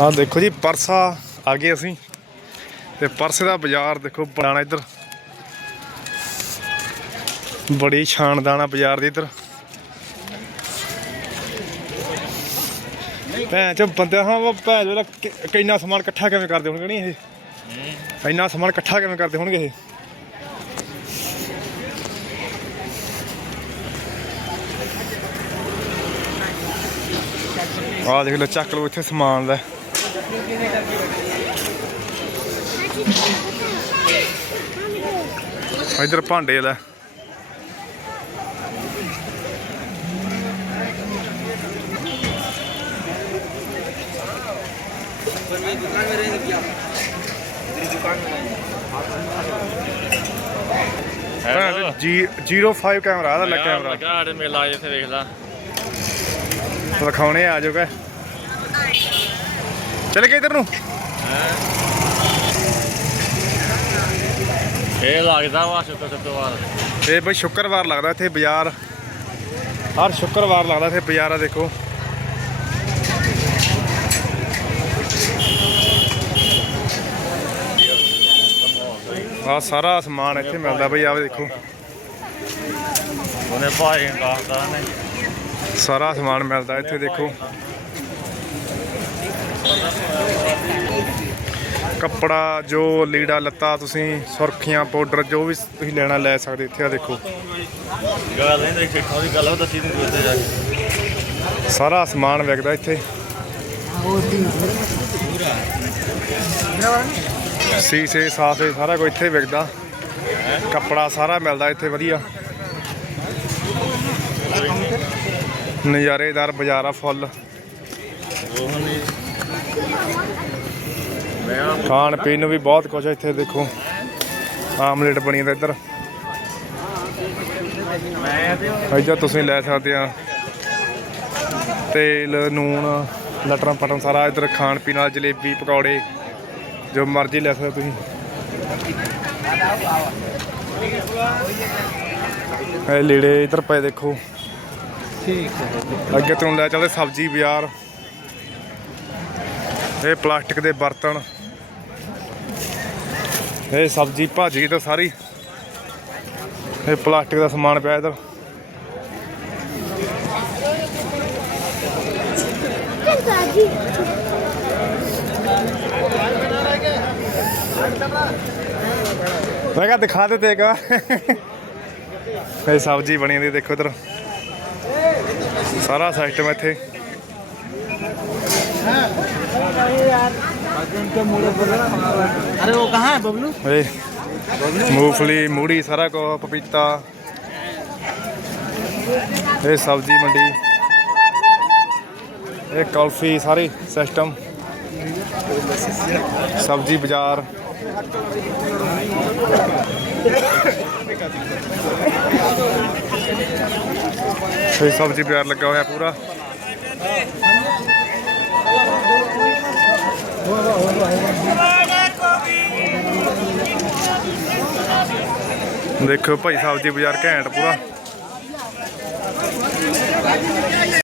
ਆਹ ਦੇਖੋ ਜੀ ਪਰਸਾ ਆ ਗਏ ਅਸੀਂ। ਤੇ ਪਰਸੇ ਦਾ ਬਾਜ਼ਾਰ ਦੇਖੋ ਪੁਰਾਣਾ ਇੱਧਰ। ਬੜੀ ਸ਼ਾਨਦਾਨਾ ਬਾਜ਼ਾਰ ਦੀ ਇੱਧਰ। ਭੈਣ ਚ ਬੰਦੇ ਹਾਂ ਉਹ ਭੈਣ ਜਿਹੜਾ ਕਿੰਨਾ ਸਮਾਨ ਇਕੱਠਾ ਕਿਵੇਂ ਕਰਦੇ ਹੋਣਗੇ ਨਹੀਂ ਇਹ? ਇੰਨਾ ਸਮਾਨ ਇਕੱਠਾ ਕਿਵੇਂ ਕਰਦੇ ਹੋਣਗੇ ਇਹ? ਆਹ ਦੇਖ ਲਓ ਚੱਕ ਲਓ ਇੱਥੇ ਸਮਾਨ ਦਾ ਇਧਰ ਭਾਂਡੇ ਲੈ। ਭੈਣ ਜੀ 05 ਕੈਮਰਾ ਦਾ ਲੱਗਾ ਕੈਮਰਾ ਲੱਗਾ ਆੜੇ ਮੇਲਾ ਜਿੱਥੇ ਵੇਖ ਲਾ। ਵਿਖਾਉਣੇ ਆ ਜਾਓਗਾ ਚਲੇ ਗਏ ਇਧਰ ਨੂੰ? ਇਹ ਲੱਗਦਾ ਵਾ ਸ਼ੁਕਰ ਸ਼ੁੱਕਰਵਾਰ। ਇਹ ਬਈ ਸ਼ੁੱਕਰਵਾਰ ਲੱਗਦਾ ਇੱਥੇ ਬਾਜ਼ਾਰ। ਹਰ ਸ਼ੁੱਕਰਵਾਰ ਲੱਗਦਾ ਇੱਥੇ ਬਾਜ਼ਾਰ ਆ ਦੇਖੋ। ਆ ਸਾਰਾ ਸਮਾਨ ਇੱਥੇ ਮਿਲਦਾ ਬਈ ਆਵੇ ਦੇਖੋ। ਉਹਨੇ ਭਾਈ ਦੱਸਦਾ ਨੇ ਸਾਰਾ ਸਮਾਨ ਮਿਲਦਾ ਇੱਥੇ ਦੇਖੋ। ਕੱਪੜਾ ਜੋ ਲੀੜਾ ਲੱਤਾ ਤੁਸੀਂ ਸੁਰਖੀਆਂ ਪਾਊਡਰ ਜੋ ਵੀ ਤੁਸੀਂ ਲੈਣਾ ਲੈ ਸਕਦੇ ਇੱਥੇ ਆ ਦੇਖੋ। ਗੱਲ ਨਹੀਂ ਦੇਖੀ ਥੋੜੀ ਗੱਲ ਉਹ ਦੱਸੀ ਤੂੰ ਉੱਤੇ ਜਾ ਕੇ। ਸਾਰਾ ਸਮਾਨ ਵਿਕਦਾ ਇੱਥੇ। ਸੀਸੇ ਸਾਸੇ ਸਾਰਾ ਕੁਝ ਇੱਥੇ ਵਿਕਦਾ। ਕੱਪੜਾ ਸਾਰਾ ਮਿਲਦਾ ਇੱਥੇ ਵਧੀਆ। ਨਜ਼ਾਰੇਦਾਰ ਬਾਜ਼ਾਰ ਆ ਫੁੱਲ। ਖਾਣ ਪੀਣ ਨੂੰ ਵੀ ਬਹੁਤ ਕੁਝ ਇੱਥੇ, ਦੇਖੋ। ਆਮਲੇਟ ਬਣੀ ਦਾ ਇੱਧਰ। ਇੱਧਰ ਤੁਸੀਂ ਲੈ ਸਕਦੇ ਆ। ਤੇਲ, ਨੂਣ, ਲਟਰਾਂ ਪਟਰਾਂ ਸਾਰਾ ਇੱਧਰ ਖਾਣ ਪੀਣ ਵਾਲਾ, ਜਲੇਬੀ, ਪਕੌੜੇ, ਜੋ ਮਰਜ਼ੀ ਲੈ ਸਕਦੇ ਤੁਸੀਂ। ਇਹ ਲੀੜੇ ਇੱਧਰ ਪਏ, ਦੇਖੋ। ਠੀਕ ਹੈ ਅੱਗੇ ਤੋਂ ਲੈ ਚੱਲਦੇ ਸਬਜ਼ੀ ਬਾਜ਼ਾਰ। ਇਹ ਪਲਾਸਟਿਕ ਦੇ ਬਰਤਨ। ਇਹ ਸਬਜ਼ੀ ਭਾਜੀ ਤਾਂ ਸਾਰੀ। ਇਹ ਪਲਾਸਟਿਕ ਦਾ ਸਮਾਨ ਪਿਆ ਇਧਰ। ਮੈਂ ਕਿਹਾ ਦਿਖਾ ਦੇ ਤੇਗਾ ਇਹ ਸਬਜ਼ੀ ਬਣੀ ਹੁੰਦੀ ਦੇਖੋ ਇਧਰ। ਸਾਰਾ ਸਿਸਟਮ ਇੱਥੇ। अरे वो कहाँ है, बबलू? अरे, मूंगफली, मूढ़ी, सारा को पपीता। ये सब्ज़ी, मंडी। ये कॉफ़ी सारी सिस्टम सब्ज़ी बाज़ार। सब्ज़ी बाज़ार लगा हुआ है पूरा। ਦੇਖੋ ਭਾਈ ਸਬਜ਼ੀ ਬਾਜ਼ਾਰ ਘੈਂਟ ਪੂਰਾ।